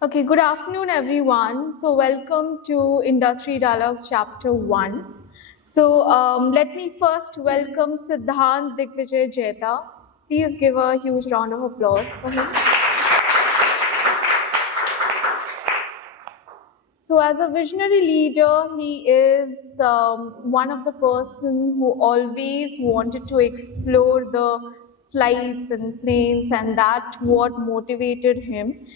Okay, good afternoon, everyone. So, welcome to Industry Dialogues Chapter 1. So, let me first welcome Siddhant Digvijay Jeta. Please give a huge round of applause for him. So, as a visionary leader, he is one of the person who always wanted to explore the flights and planes, and that what motivated him.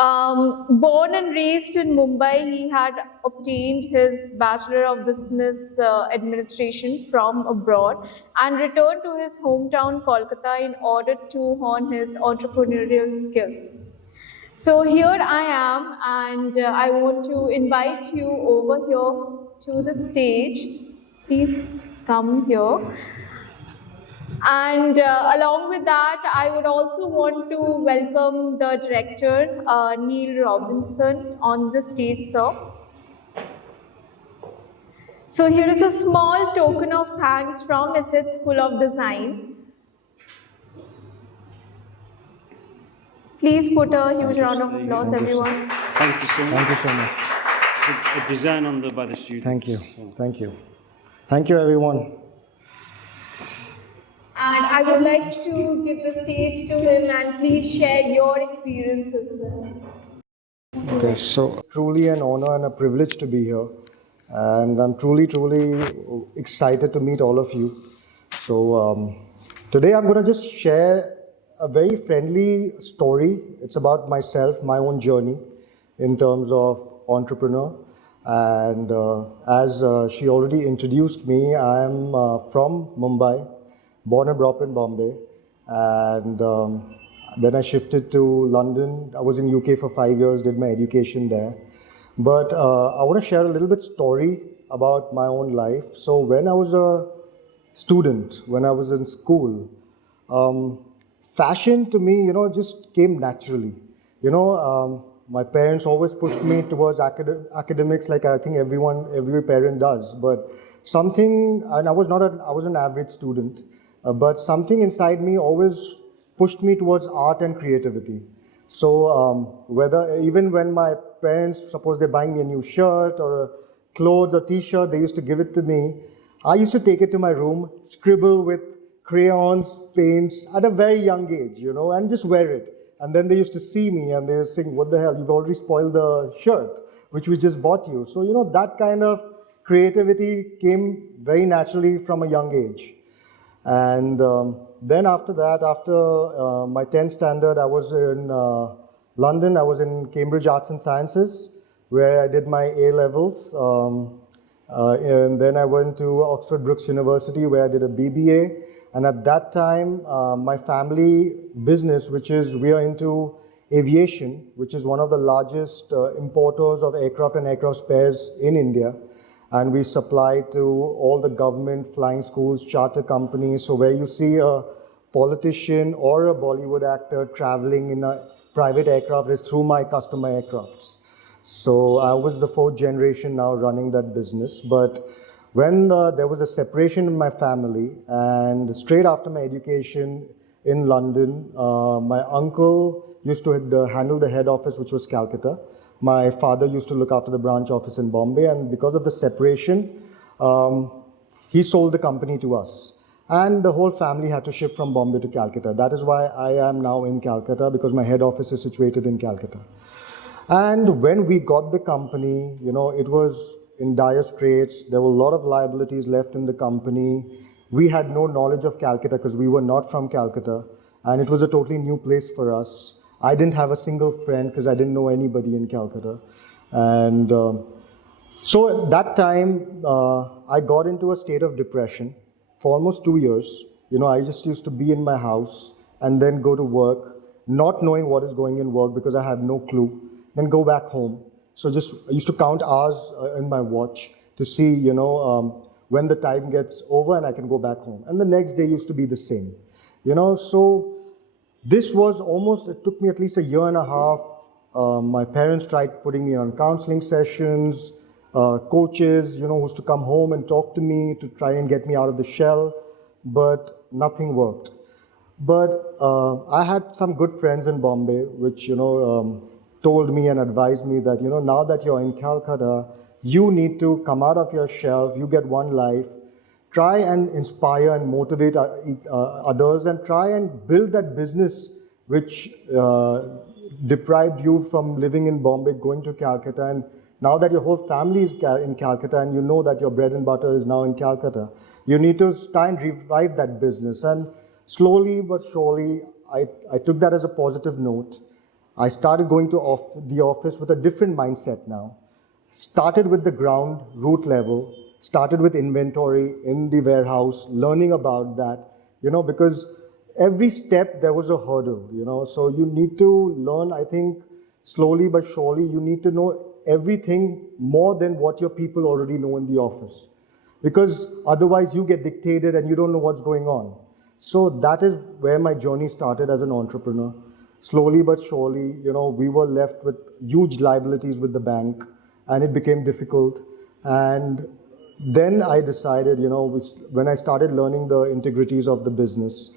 Born and raised in Mumbai, he had obtained his Bachelor of Business Administration from abroad and returned to his hometown Kolkata in order to hone his entrepreneurial skills. So here I am, and I want to invite you over here to the stage. Please come here. And along with that, I would also want to welcome the director, Neil Robinson, on the stage, sir. So here is a small token of thanks from ESEDS School of Design. Please put a huge round of applause, everyone. Thank you so much. Thank you so much. It's a design by the students. Thank you. Thank you. Thank you, everyone. And I would like to give the stage to him, and please share your experiences with him. Okay, so truly an honor and a privilege to be here. And I'm truly excited to meet all of you. So today I'm going to just share a very friendly story. It's about myself, my own journey in terms of entrepreneur. And as she already introduced me, I am from Mumbai, born and brought up in Bombay. And then I shifted to London. I was in UK for 5 years, did my education there. But I want to share a little bit story about my own life. So when I was a student, when I was in school, fashion to me, just came naturally. My parents always pushed me towards academics, like I think every parent does. But something, and I was an average student, but something inside me always pushed me towards art and creativity. So even when my parents, suppose they're buying me a new shirt or clothes or t-shirt, they used to give it to me. I used to take it to my room, scribble with crayons, paints at a very young age, and just wear it. And then they used to see me and they were saying, what the hell, you've already spoiled the shirt, which we just bought you. So, that kind of creativity came very naturally from a young age. And then after that, after my 10th standard, I was in London. I was in Cambridge Arts and Sciences, where I did my A-levels. And then I went to Oxford Brookes University, where I did a BBA. And at that time, my family business, we are into aviation, which is one of the largest importers of aircraft and aircraft spares in India. And we supply to all the government flying schools, charter companies. So where you see a politician or a Bollywood actor traveling in a private aircraft is through my customer aircrafts. So I was the 4th generation now running that business. But when there was a separation in my family, and straight after my education in London, my uncle used to handle the head office, which was Calcutta. My father used to look after the branch office in Bombay, and because of the separation, he sold the company to us. And the whole family had to shift from Bombay to Calcutta. That is why I am now in Calcutta, because my head office is situated in Calcutta. And when we got the company, it was in dire straits. There were a lot of liabilities left in the company. We had no knowledge of Calcutta because we were not from Calcutta. And it was a totally new place for us. I didn't have a single friend because I didn't know anybody in Calcutta. And so at that time, I got into a state of depression for almost 2 years. I just used to be in my house and then go to work, not knowing what is going in work because I had no clue, then go back home. So I used to count hours in my watch to see, when the time gets over and I can go back home. And the next day used to be the same. So this was it took me at least a year and a half. My parents tried putting me on counseling sessions, coaches, who used to come home and talk to me to try and get me out of the shell, but nothing worked. But I had some good friends in Bombay, which, told me and advised me that, now that you're in Calcutta, you need to come out of your shelf, you get one life, try and inspire and motivate others, and try and build that business which deprived you from living in Bombay, going to Calcutta, and now that your whole family is in Calcutta and you know that your bread and butter is now in Calcutta, you need to try and revive that business. And slowly but surely, I took that as a positive note. I started going to the office with a different mindset now. Started with the ground, root level, started with inventory in the warehouse, learning about that, because every step there was a hurdle, so you need to learn, I think, slowly but surely. You need to know everything more than what your people already know in the office, because otherwise you get dictated and you don't know what's going on. So that is where my journey started as an entrepreneur. Slowly but surely, we were left with huge liabilities with the bank, and it became difficult. And then I decided, when I started learning the integrities of the business,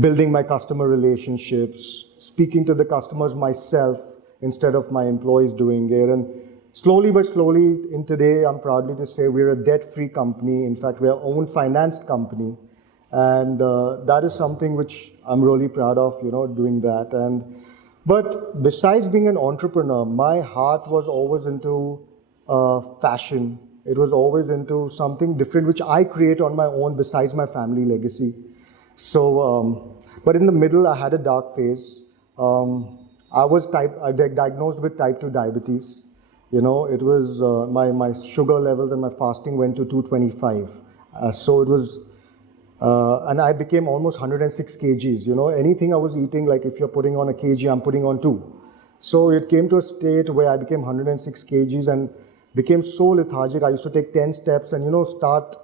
building my customer relationships, speaking to the customers myself instead of my employees doing it. And slowly but slowly, in today, I'm proudly to say we're a debt-free company. In fact, we're our own financed company. And that is something which I'm really proud of, doing that. But besides being an entrepreneur, my heart was always into fashion. It was always into something different, which I create on my own besides my family legacy. So, but in the middle, I had a dark phase. I was diagnosed with type 2 diabetes. It was my sugar levels and my fasting went to 225. So it was, and I became almost 106 kgs. Anything I was eating, like if you're putting on a kg, I'm putting on 2. So it came to a state where I became 106 kgs and became so lethargic. I used to take 10 steps and, start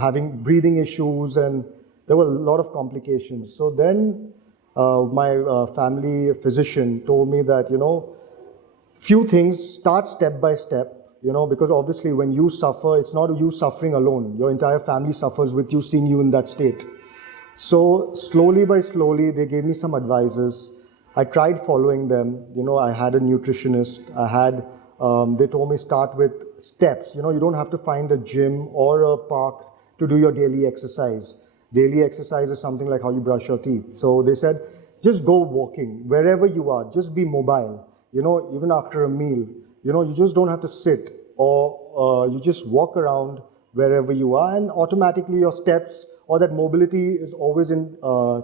having breathing issues, and there were a lot of complications. So then my family physician told me that, few things, start step by step, because obviously when you suffer, it's not you suffering alone. Your entire family suffers with you, seeing you in that state. So slowly by slowly, they gave me some advices. I tried following them. I had a nutritionist. They told me start with steps. You don't have to find a gym or a park to do your daily exercise. Daily exercise is something like how you brush your teeth. So they said, just go walking wherever you are. Just be mobile. Even after a meal, you just don't have to sit, or you just walk around wherever you are, and automatically your steps or that mobility is always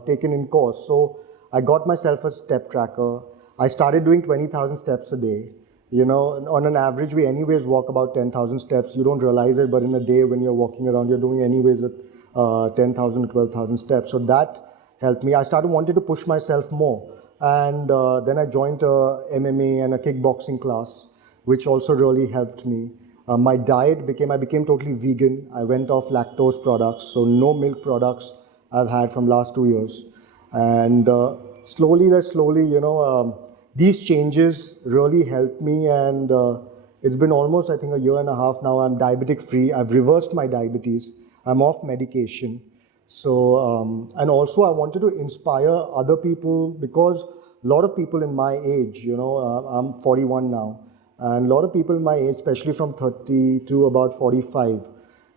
taken in course. So I got myself a step tracker. I started doing 20,000 steps a day. On an average, we anyways walk about 10,000 steps. You don't realize it, but in a day when you're walking around, you're doing anyways 10,000 to 12,000 steps. So that helped me. I started wanting to push myself more. And then I joined a MMA and a kickboxing class, which also really helped me. My diet I became totally vegan. I went off lactose products, so no milk products I've had from last 2 years. And slowly, these changes really helped me, and it's been almost, I think, a year and a half now. I'm diabetic free. I've reversed my diabetes. I'm off medication. So, and also I wanted to inspire other people, because a lot of people in my age, I'm 41 now, and a lot of people in my age, especially from 30 to about 45,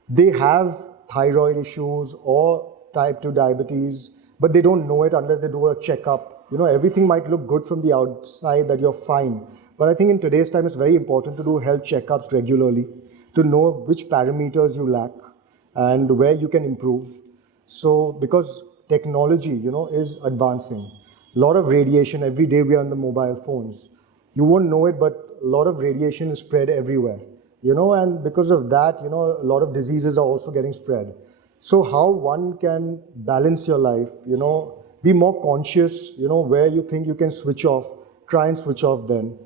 they have thyroid issues or type 2 diabetes, but they don't know it unless they do a checkup. Everything might look good from the outside, that you're fine. But I think in today's time, it's very important to do health checkups regularly, to know which parameters you lack and where you can improve. So, because technology, is advancing. A lot of radiation, every day we are on the mobile phones. You won't know it, but a lot of radiation is spread everywhere, and because of that, a lot of diseases are also getting spread. So how one can balance your life, be more conscious, where you think you can switch off, try and switch off then.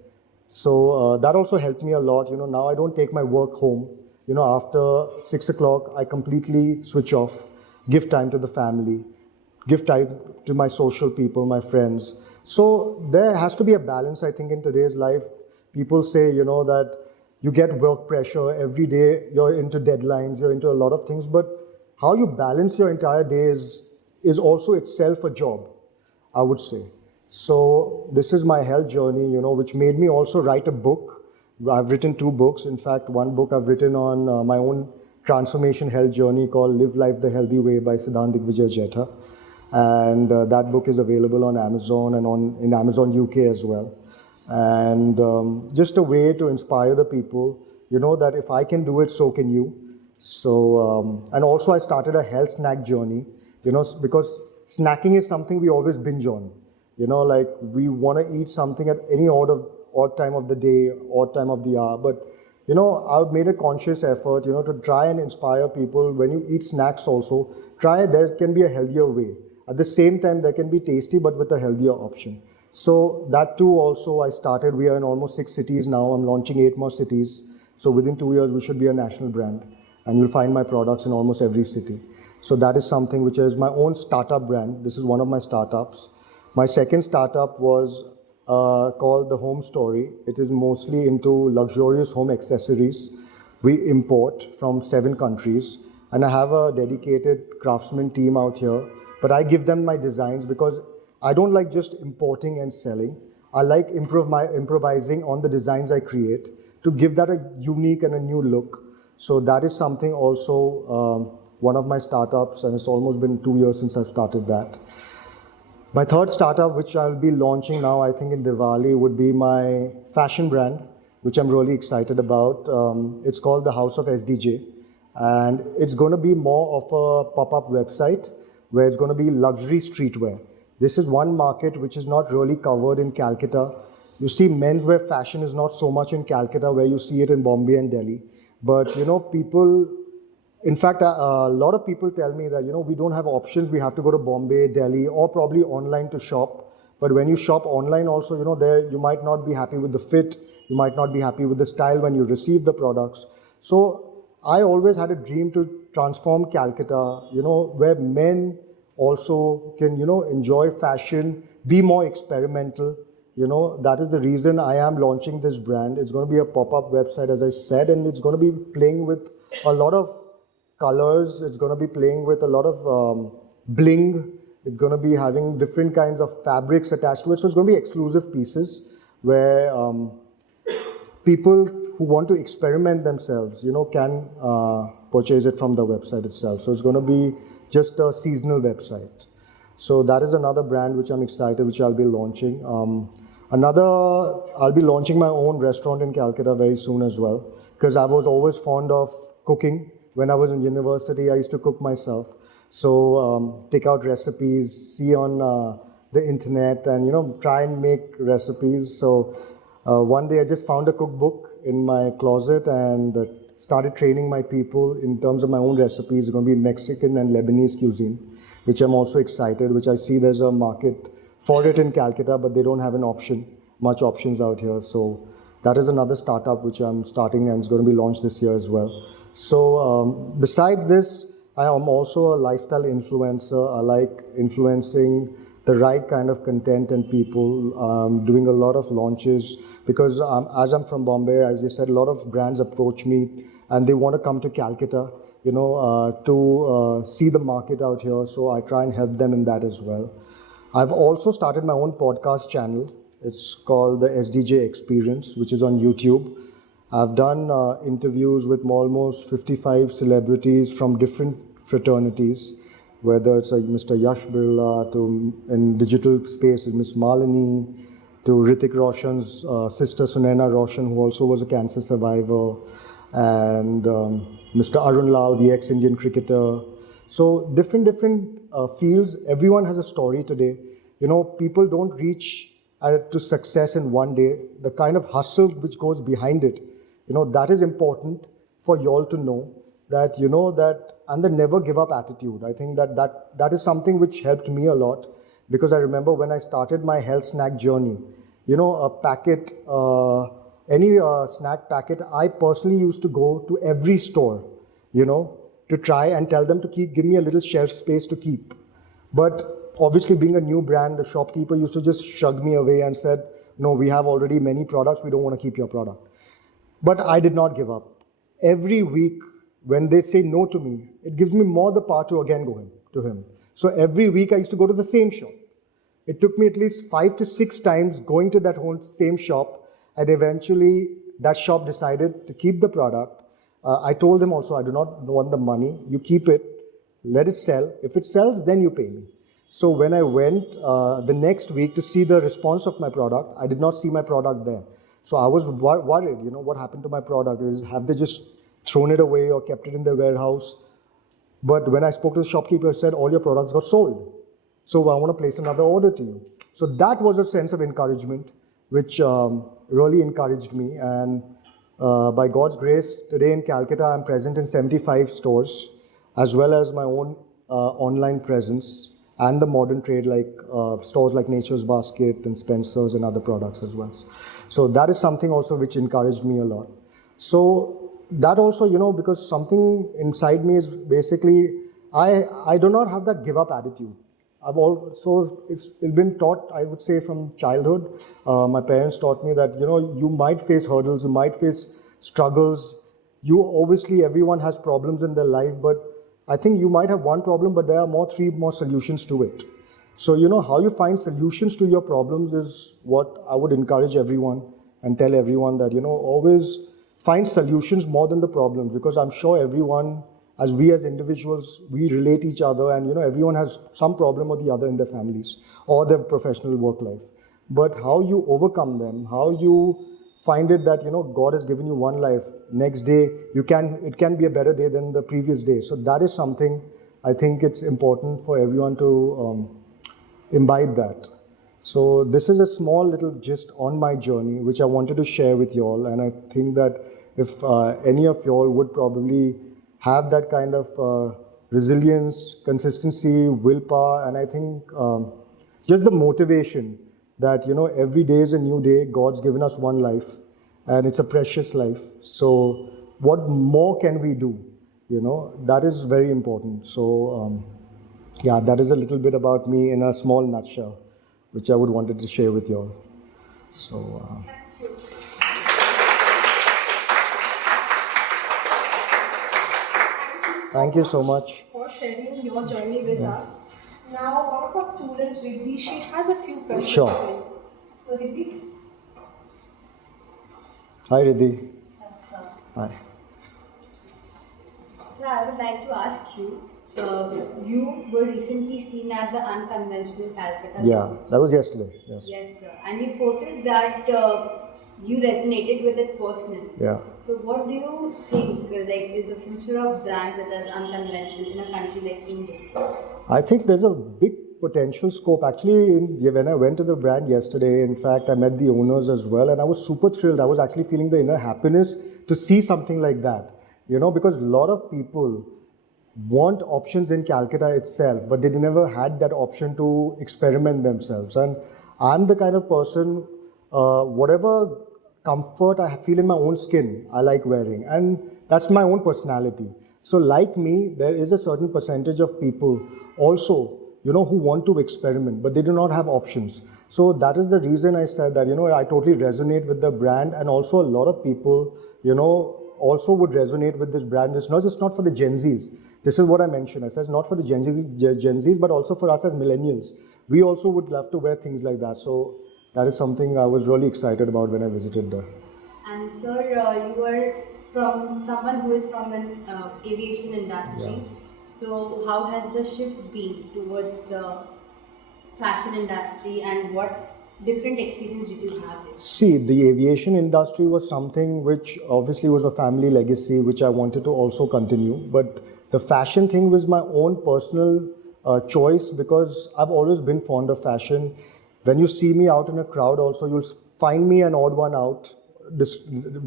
So that also helped me a lot. Now I don't take my work home. After 6 o'clock, I completely switch off, give time to the family, give time to my social people, my friends. So there has to be a balance, I think, in today's life. People say, that you get work pressure every day, you're into deadlines, you're into a lot of things, but how you balance your entire day is also itself a job, I would say. So this is my health journey, which made me also write a book. I've written 2 books. In fact, one book I've written on my own transformation health journey called Live Life the Healthy Way by Siddhant Digvijay Jetha. And that book is available on Amazon and in Amazon UK as well. And just a way to inspire the people, that if I can do it, so can you. So, and also I started a health snack journey, because snacking is something we always binge on. Like we want to eat something at any odd time of the day, odd time of the hour. But, I've made a conscious effort, to try and inspire people. When you eat snacks also, there can be a healthier way. At the same time, they can be tasty, but with a healthier option. So that too also I started. We are in almost 6 cities now. I'm launching 8 more cities. So within 2 years, we should be a national brand. And you'll find my products in almost every city. So that is something which is my own startup brand. This is one of my startups. My second startup was called The Home Story. It is mostly into luxurious home accessories. We import from 7 countries. And I have a dedicated craftsman team out here. But I give them my designs because I don't like just importing and selling. I like improvising on the designs I create to give that a unique and a new look. So that is something also one of my startups, and it's almost been 2 years since I've started that. My third startup, which I'll be launching now, I think in Diwali, would be my fashion brand, which I'm really excited about. It's called the House of SDJ, and it's going to be more of a pop-up website where it's going to be luxury streetwear. This is one market which is not really covered in Calcutta. You see, menswear fashion is not so much in Calcutta where you see it in Bombay and Delhi. But, people, in fact, a lot of people tell me that, we don't have options. We have to go to Bombay, Delhi, or probably online to shop. But when you shop online also, there you might not be happy with the fit. You might not be happy with the style when you receive the products. So I always had a dream to transform Calcutta, where men also can, enjoy fashion, be more experimental. That is the reason I am launching this brand. It's going to be a pop-up website, as I said, and it's going to be playing with a lot of colors. It's going to be playing with a lot of bling. It's going to be having different kinds of fabrics attached to it. So it's going to be exclusive pieces where people who want to experiment themselves, can purchase it from the website itself. So it's going to be just a seasonal website. So that is another brand which I'm excited, which I'll be launching. I'll be launching my own restaurant in Calcutta very soon as well, because I was always fond of cooking. When I was in university, I used to cook myself. So take out recipes, see on the internet, and try and make recipes. So one day I just found a cookbook in my closet and started training my people in terms of my own recipes. It's going to be Mexican and Lebanese cuisine, which I'm also excited, which I see there's a market for it in Calcutta, but they don't have much options out here. So that is another startup which I'm starting, and it's going to be launched this year as well. So besides this, I am also a lifestyle influencer. I like influencing the right kind of content and people, doing a lot of launches, because as I'm from Bombay, as you said, a lot of brands approach me and they want to come to Calcutta, to see the market out here. So I try and help them in that as well. I've also started my own podcast channel. It's called the SDJ Experience, which is on YouTube. I've done interviews with almost 55 celebrities from different fraternities, whether it's like Mr. Yash Birla, to in digital space, Miss Malini, to Hrithik Roshan's sister Sunaina Roshan, who also was a cancer survivor, and Mr. Arun Lal, the ex-Indian cricketer. So different fields. Everyone has a story today. People don't reach to success in one day. The kind of hustle which goes behind it, that is important for you all to know. That and the never give up attitude. I think that is something which helped me a lot, because I remember when I started my health snack journey, a packet, any snack packet, I personally used to go to every store, to try and tell them to give me a little shelf space to keep. But obviously, being a new brand, the shopkeeper used to just shrug me away and said, no, we have already many products, we don't want to keep your product. But I did not give up. Every week, when they say no to me, it gives me more the power to again go to him. So every week I used to go to the same shop. It took me at least 5 to 6 times going to that whole same shop, and eventually that shop decided to keep the product. I told him also, I do not want the money. You keep it, let it sell. If it sells, then you pay me. So when I went the next week to see the response of my product, I did not see my product there. So I was worried, what happened to my product? Have they just thrown it away or kept it in their warehouse? But when I spoke to the shopkeeper, he said, all your products got sold. So I want to place another order to you. So that was a sense of encouragement, which really encouraged me. And by God's grace, today in Calcutta, I'm present in 75 stores, as well as my own online presence and the modern trade, like stores like Nature's Basket and Spencer's and other products as well. So that is something also which encouraged me a lot. So that also, because something inside me is basically, I do not have that give up attitude. It's been taught, I would say, from childhood. My parents taught me that, you might face hurdles, you might face struggles. Obviously, everyone has problems in their life, but I think you might have one problem, but there are 3 more solutions to it. So, how you find solutions to your problems is what I would encourage everyone and tell everyone that, always find solutions more than the problems, because I'm sure everyone, as individuals, we relate each other, and, everyone has some problem or the other in their families or their professional work life. But how you overcome them, how you find it that, God has given you one life, next day, it can be a better day than the previous day. So that is something I think it's important for everyone to imbibe that. So this is a small little gist on my journey, which I wanted to share with you all. And I think that if any of you all would probably have that kind of resilience, consistency, willpower, and I think just the motivation that, every day is a new day. God's given us one life, and it's a precious life. So what more can we do? That is very important. So yeah, that is a little bit about me in a small nutshell, which I would wanted to share with you all. So thank you so much for sharing your journey with us. Now, one of our students, Riddhi, she has a few questions. Sure. For you. So, Riddhi. Hi, Riddhi. Yes, sir. Hi. So I would like to ask you, you were recently seen at the Unconventional Calcutta. Yeah, that was yesterday. Yes. Yes, sir. And you quoted that you resonated with it personally. Yeah. So what do you think is the future of brands such as Unconventional in a country like India? I think there's a big potential scope. Actually, when I went to the brand yesterday, in fact, I met the owners as well, and I was super thrilled. I was actually feeling the inner happiness to see something like that. Because a lot of people want options in Calcutta itself, but they never had that option to experiment themselves. And I'm the kind of person, whatever comfort I feel in my own skin, I like wearing. And that's my own personality. So like me, there is a certain percentage of people also, who want to experiment, but they do not have options. So that is the reason I said that, I totally resonate with the brand, and also a lot of people, also would resonate with this brand. It's not just not for the Gen Zs. This is what I mentioned. I said it's not for the Gen Zs, but also for us as millennials. We also would love to wear things like that. So that is something I was really excited about when I visited there. And sir, you are from someone who is from an aviation industry. Yeah. So how has the shift been towards the fashion industry, and what different experience did you have? See, the aviation industry was something which obviously was a family legacy, which I wanted to also continue. But the fashion thing was my own personal choice, because I've always been fond of fashion. When you see me out in a crowd also, you'll find me an odd one out,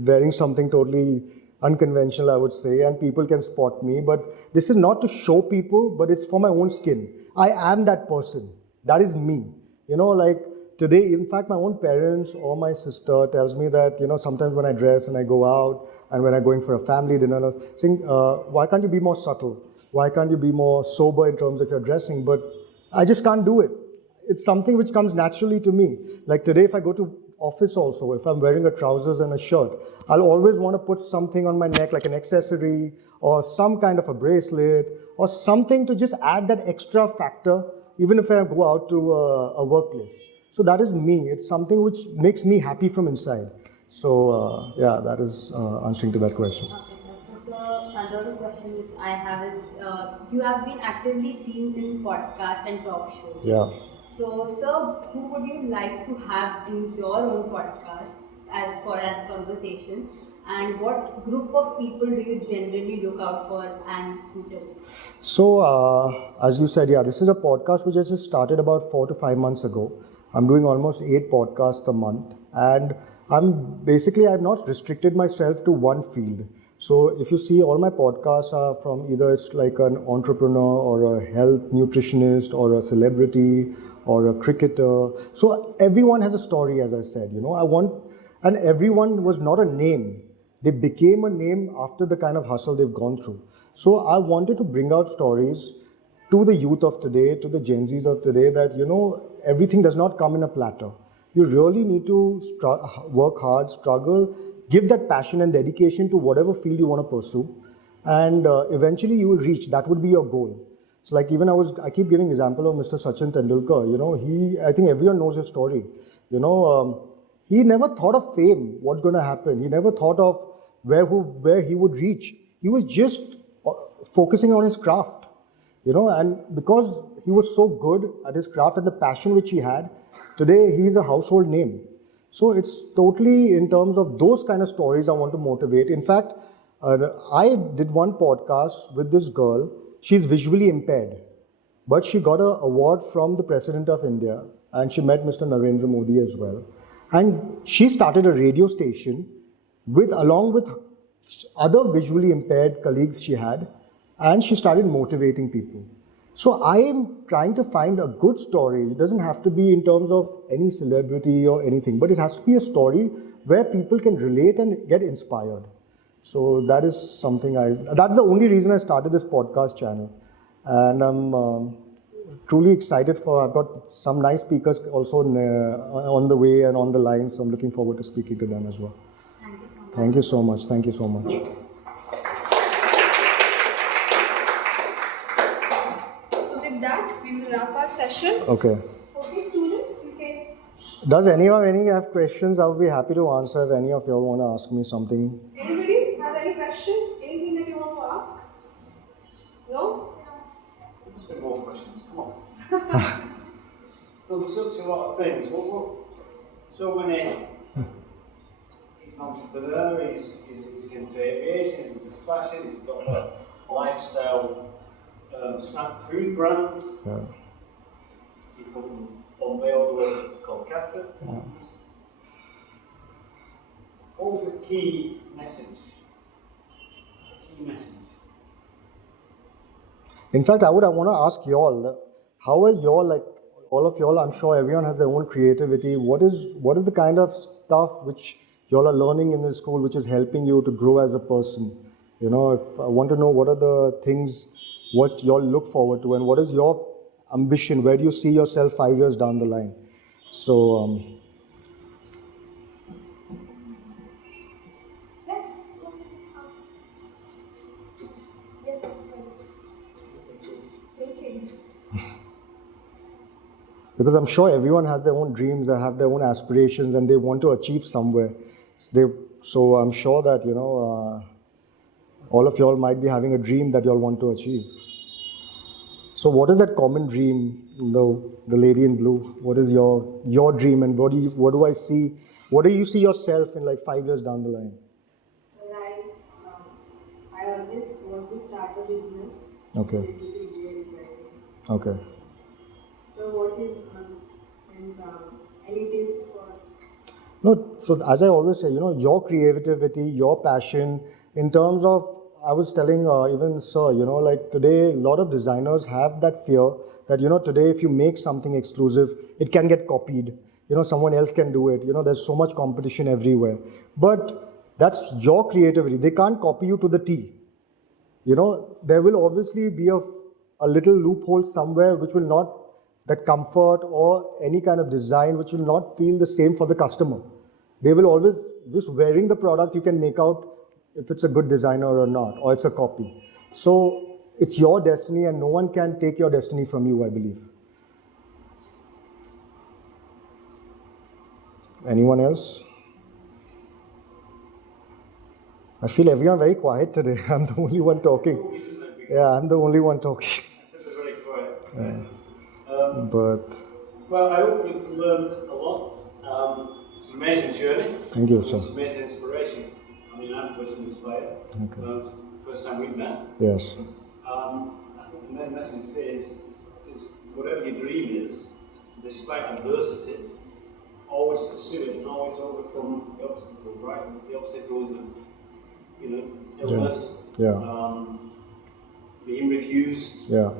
wearing something totally unconventional, I would say, and people can spot me. But this is not to show people, but it's for my own skin. I am that person. That is me. Like today, in fact, my own parents or my sister tells me that, sometimes when I dress and I go out, and when I'm going for a family dinner, saying, why can't you be more subtle? Why can't you be more sober in terms of your dressing? But I just can't do it. It's something which comes naturally to me. Like today, if I go to office also, if I'm wearing a trousers and a shirt, I'll always want to put something on my neck, like an accessory or some kind of a bracelet or something to just add that extra factor, even if I go out to a workplace. So that is me. It's something which makes me happy from inside. So yeah, that is answering to that question. Okay, sir. So the another question which I have is, you have been actively seen in podcasts and talk shows. Yeah. So, sir, who would you like to have in your own podcast as for a conversation? And what group of people do you generally look out for and who do? So, as you said, yeah, this is a podcast which I just started about 4 to 5 months ago. I'm doing almost 8 podcasts a month, and I've not restricted myself to one field. So, if you see, all my podcasts are from either it's like an entrepreneur or a health nutritionist or a celebrity or a cricketer. So, everyone has a story, as I said, and everyone was not a name. They became a name after the kind of hustle they've gone through. So I wanted to bring out stories to the youth of today, to the Gen Zs of today, that, everything does not come in a platter. You really need to work hard, struggle, give that passion and dedication to whatever field you want to pursue. And eventually you will reach, that would be your goal. So like even I keep giving example of Mr. Sachin Tendulkar, I think everyone knows his story. He never thought of fame, what's going to happen. He never thought of where he would reach. He was just focusing on his craft, and because he was so good at his craft and the passion which he had, today he is a household name. So it's totally in terms of those kind of stories I want to motivate. In fact, I did one podcast with this girl. She's visually impaired, but she got an award from the President of India, and she met Mr. Narendra Modi as well. And she started a radio station along with other visually impaired colleagues she had, and she started motivating people. So I am trying to find a good story. It doesn't have to be in terms of any celebrity or anything, but it has to be a story where people can relate and get inspired. So that is something that's the only reason I started this podcast channel. And I'm truly excited I've got some nice speakers also on the way and on the line, so I'm looking forward to speaking to them as well. Thank you so much. Thank you so much. So with that, we will wrap our session. Okay. Okay, students, you can. Does anyone have questions? I would be happy to answer if any of you all want to ask me something. Anybody has any question? Anything that you want to ask? No? Some more questions, come on. Done such a lot of things. So many. He's an entrepreneur, he's into aviation, he's into fashion, he's got a lifestyle snack food brand. Yeah. He's come from Bombay all the way to Kolkata. Yeah. What was the key message? In fact, I want to ask y'all, how are y'all, like all of y'all, I'm sure everyone has their own creativity. What is the kind of stuff which y'all are learning in the school which is helping you to grow as a person? If I want to know what are the things what y'all look forward to and what is your ambition? Where do you see yourself 5 years down the line? So, Yes? Yes. Thinking. because I'm sure everyone has their own dreams, they have their own aspirations, and they want to achieve somewhere. So I'm sure that, all of y'all might be having a dream that y'all want to achieve. So what is that common dream, the lady in blue? What is your dream, and what do I see? What do you see yourself in like 5 years down the line? Well, I always want to start a business. Okay. Related to India designing. Okay. So, what is any tips for? No, so as I always say, your creativity, your passion, in terms of, I was telling even sir, like today, a lot of designers have that fear that, today if you make something exclusive, it can get copied. Someone else can do it. There's so much competition everywhere. But that's your creativity. They can't copy you to the T. There will obviously be a little loophole somewhere which will not, that comfort or any kind of design which will not feel the same for the customer. They will always, just wearing the product, you can make out if it's a good designer or not, or it's a copy. So it's your destiny and no one can take your destiny from you, I believe. Anyone else? I feel everyone very quiet today. I'm the only one talking. Yeah, I'm the only one talking. I said they're very quiet. But Well, I hope you've learned a lot. It's an amazing journey. thank you, sir. It's amazing inspiration. I mean, I'm personally inspired. Okay. First time we've met. Yes. I think the main message is whatever your dream is, despite adversity, always pursue it and always overcome the obstacles, right? The obstacles of, illness, being refused Yeah.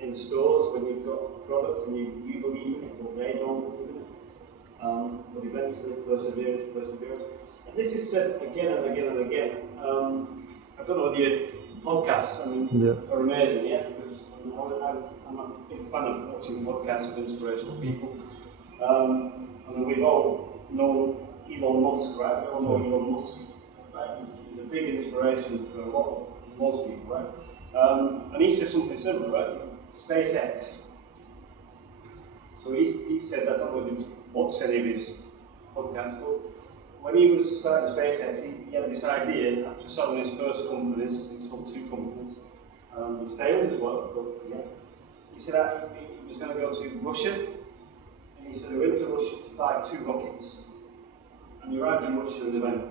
in stores when you've got a product and you believe in it, but they don't believe in it. But eventually perseverance. And this is said again and again and again. I don't know whether your podcasts, are amazing, yeah? Because I'm a big fan of watching podcasts with inspirational people. We've all known Elon Musk, right? We all know Elon Musk. Right? He's a big inspiration for most people, right? And he says something similar, right? SpaceX. So he said, I don't know if he watched any of his podcasts, but when he was starting SpaceX, he had this idea after selling his first companies, he sold 2 companies. He's failed as well, but yeah. He said that he was going to go to Russia, and he said he went to Russia to buy 2 rockets. And he arrived in Russia and they went,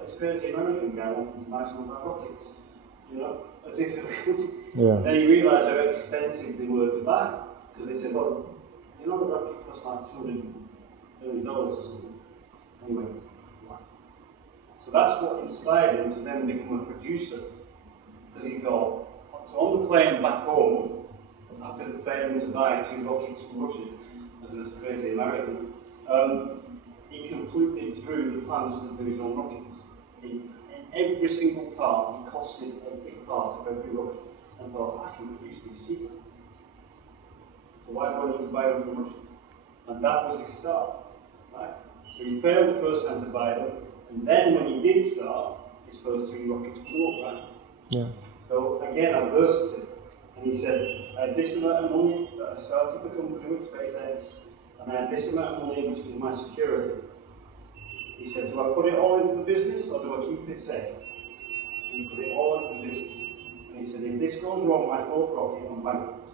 this crazy American guy wanted to buy some of our rockets. As if Yeah. Then he realised how expensive they were to buy. Because they said, well, the rocket costs like $200 million or something. Anyway, wow. So that's what inspired him to then become a producer. Because he thought, so on the plane back home, after failing to buy 2 rockets from Russia, as a crazy American, he completely drew the plans to do his own rockets. In every single part, he costed every part of every rocket, and thought, I can produce these cheaper. So why do I need to buy them from Russia? And that was his start, right? So he failed the first time to buy them, and then when he did start, his first 3 rockets blew up, right? Yeah. So again, adversity. And he said, I had this amount of money that I started the company with SpaceX, and I had this amount of money which was my security. He said, do I put it all into the business or do I keep it safe? And he put it all into the business. And he said, if this goes wrong, my 4th rocket, I'm bankrupt.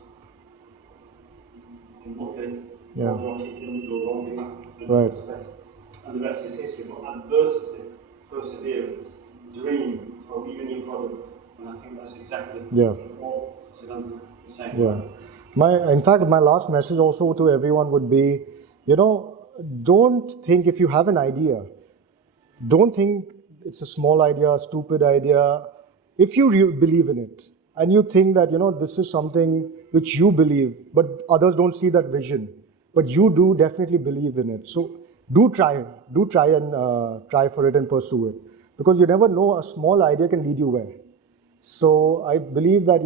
And luckily, 4th rocket didn't go wrong in that space. And the rest is history. But adversity, perseverance, dream, or even your product. And I think that's exactly what Siddhant is saying. Yeah. In fact, my last message also to everyone would be, don't think if you have an idea, don't think it's a small idea, a stupid idea. If you believe in it and you think that, this is something which you believe, but others don't see that vision, but you do definitely believe in it. So do try and try for it and pursue it, because you never know, a small idea can lead you where. So I believe that,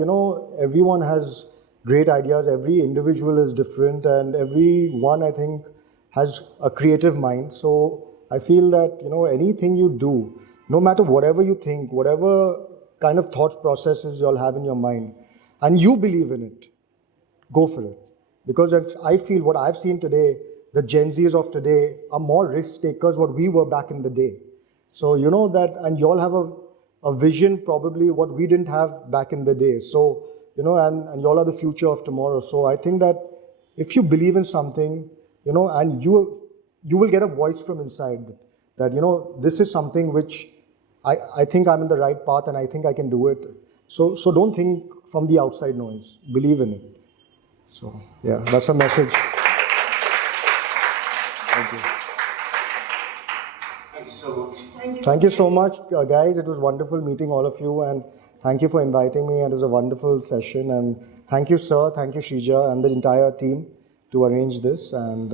everyone has great ideas, every individual is different, and everyone, I think, has a creative mind. So I feel that, anything you do, no matter whatever you think, whatever kind of thought processes you'll have in your mind, and you believe in it, go for it. Because I feel what I've seen today, the Gen Zs of today are more risk takers what we were back in the day. So that, and you all have a vision probably what we didn't have back in the day. So, and you all are the future of tomorrow. So I think that if you believe in something, and you will get a voice from inside that, this is something which I think I'm in the right path and I think I can do it. So don't think from the outside noise, believe in it. So yeah, that's a message. Thank you. Thank you so much. Thank you so much, guys. It was wonderful meeting all of you, and thank you for inviting me. And it was a wonderful session. And thank you, sir. Thank you, Shrija, and the entire team to arrange this. And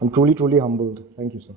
I'm truly, truly humbled. Thank you, sir.